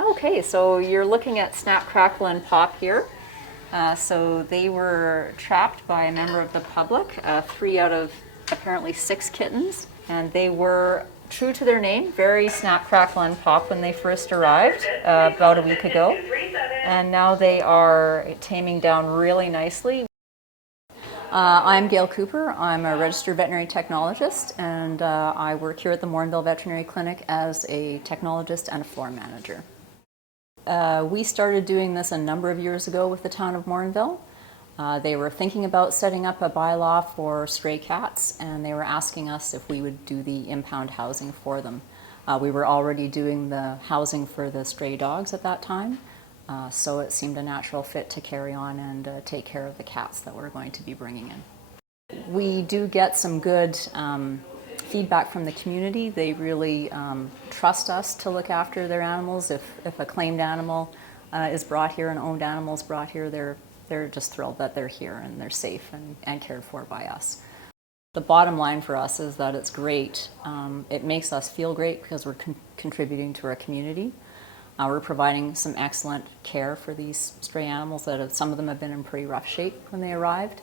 Okay, so you're looking at Snap, Crackle, and Pop here. So they were trapped by a member of the public, 3 out of apparently 6 kittens, and they were true to their name, very Snap, Crackle, and Pop when they first arrived about a week ago, and now they are taming down really nicely. I'm Gail Cooper. I'm a registered veterinary technologist, and I work here at the Morinville Veterinary Clinic as a technologist and a floor manager. We started doing this a number of years ago with the town of Morinville. They were thinking about setting up a bylaw for stray cats, and they were asking us if we would do the impound housing for them. We were already doing the housing for the stray dogs at that time, so it seemed a natural fit to carry on and take care of the cats that we're going to be bringing in. We do get some good feedback from the community. They really trust us to look after their animals. If a claimed animal is brought here, an owned animal is brought here, they're just thrilled that they're here and they're safe and cared for by us. The bottom line for us is that it's great. It makes us feel great because we're contributing to our community. We're providing some excellent care for these stray animals that some of them have been in pretty rough shape when they arrived.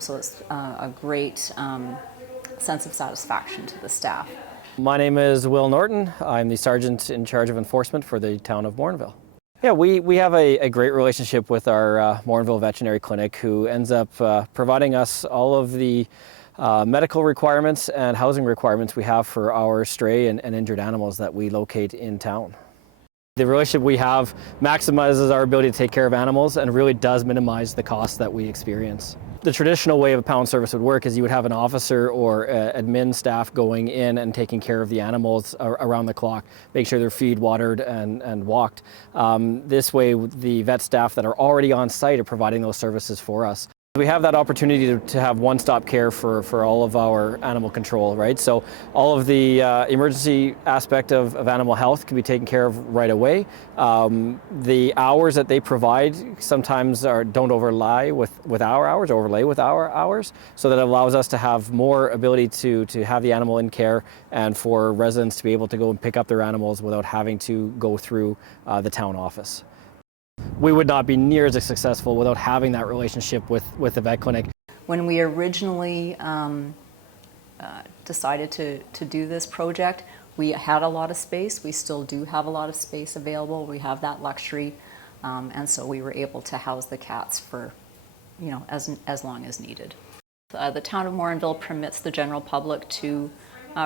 So it's a great sense of satisfaction to the staff. My name is Will Norton. I'm the sergeant in charge of enforcement for the town of Morinville. Yeah, we have a great relationship with our Morinville Veterinary Clinic, who ends up providing us all of the medical requirements and housing requirements we have for our stray and injured animals that we locate in town. The relationship we have maximizes our ability to take care of animals and really does minimize the costs that we experience. The traditional way of a pound service would work is you would have an officer or admin staff going in and taking care of the animals around the clock, make sure they're feed, watered, and walked. This way, the vet staff that are already on site are providing those services for us. We have that opportunity to have one-stop care for all of our animal control, right? So all of the emergency aspect of animal health can be taken care of right away. The hours that they provide sometimes don't overlay with our hours, so that it allows us to have more ability to have the animal in care and for residents to be able to go and pick up their animals without having to go through the town office. We would not be near as successful without having that relationship with the vet clinic. When we originally decided to do this project, we had a lot of space. We still do have a lot of space available. We have that luxury, and so we were able to house the cats for, as long as needed. The town of Morinville permits the general public to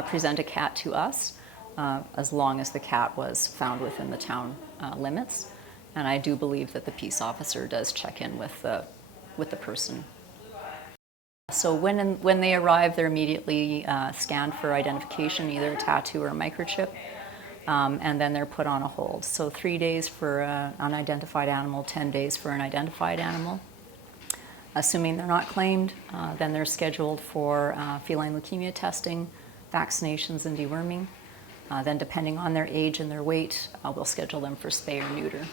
present a cat to us, as long as the cat was found within the town limits. And I do believe that the peace officer does check in with the person. So when they arrive, they're immediately scanned for identification, either a tattoo or a microchip, and then they're put on a hold. So 3 days for an unidentified animal, 10 days for an identified animal. Assuming they're not claimed, then they're scheduled for feline leukemia testing, vaccinations, and deworming. Then depending on their age and their weight, we'll schedule them for spay or neuter.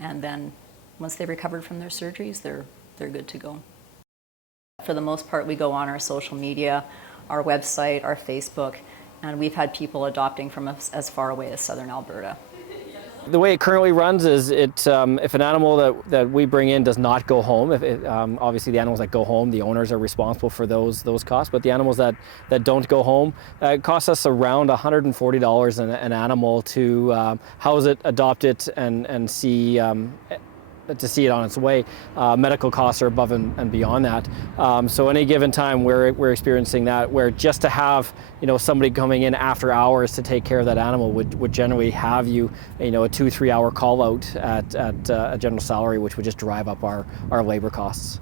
And then once they've recovered from their surgeries, they're good to go. For the most part, we go on our social media, our website, our Facebook, and we've had people adopting from us as far away as southern Alberta. The way it currently runs is if an animal that we bring in does not go home, obviously the animals that go home, the owners are responsible for those costs, but the animals that don't go home, it costs us around $140 an animal to house it, adopt it, and see to see it on its way. Medical costs are above and beyond that. So any given time we're experiencing that, where just to have somebody coming in after hours to take care of that animal would generally have you a 2-3 hour call out at a general salary, which would just drive up our labor costs.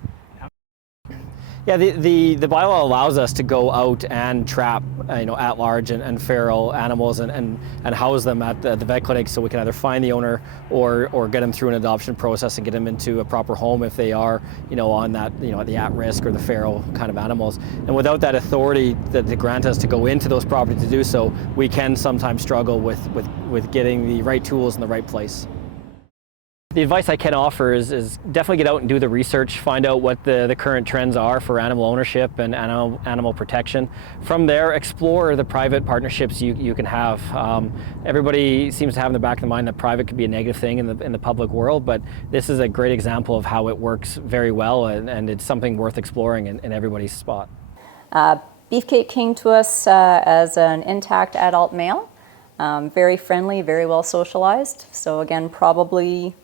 Yeah, the bylaw allows us to go out and trap, at large and feral animals and house them at the vet clinic, so we can either find the owner or get them through an adoption process and get them into a proper home if they are, on that, the at-risk or the feral kind of animals. And without that authority that they grant us to go into those properties to do so, we can sometimes struggle with getting the right tools in the right place. The advice I can offer is definitely get out and do the research, find out what the current trends are for animal ownership and animal protection. From there, explore the private partnerships you can have. Everybody seems to have in the back of the mind that private could be a negative thing in the public world, but this is a great example of how it works very well, and it's something worth exploring in everybody's spot. Beefcake came to us as an intact adult male, very friendly, very well socialized. So again, probably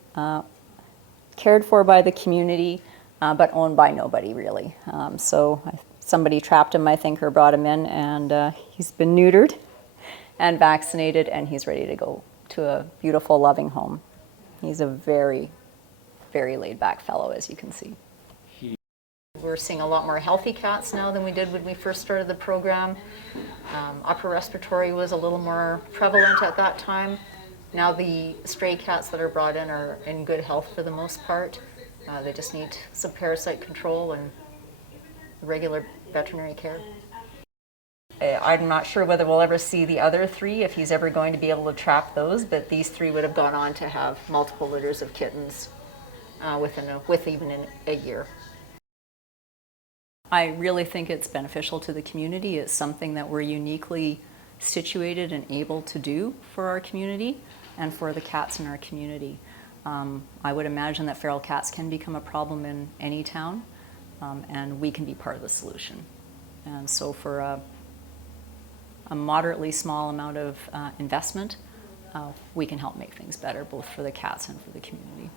cared for by the community, but owned by nobody really. So somebody trapped him, I think, or brought him in, and he's been neutered and vaccinated, and he's ready to go to a beautiful, loving home. He's a very, very laid-back fellow, as you can see. We're seeing a lot more healthy cats now than we did when we first started the program. Upper respiratory was a little more prevalent at that time. Now the stray cats that are brought in are in good health for the most part. They just need some parasite control and regular veterinary care. I'm not sure whether we'll ever see the other three, if he's ever going to be able to trap those, but these three would have gone on to have multiple litters of kittens with even a year. I really think it's beneficial to the community. It's something that we're uniquely situated and able to do for our community and for the cats in our community. I would imagine that feral cats can become a problem in any town, and we can be part of the solution. And so for a moderately small amount of investment, we can help make things better, both for the cats and for the community.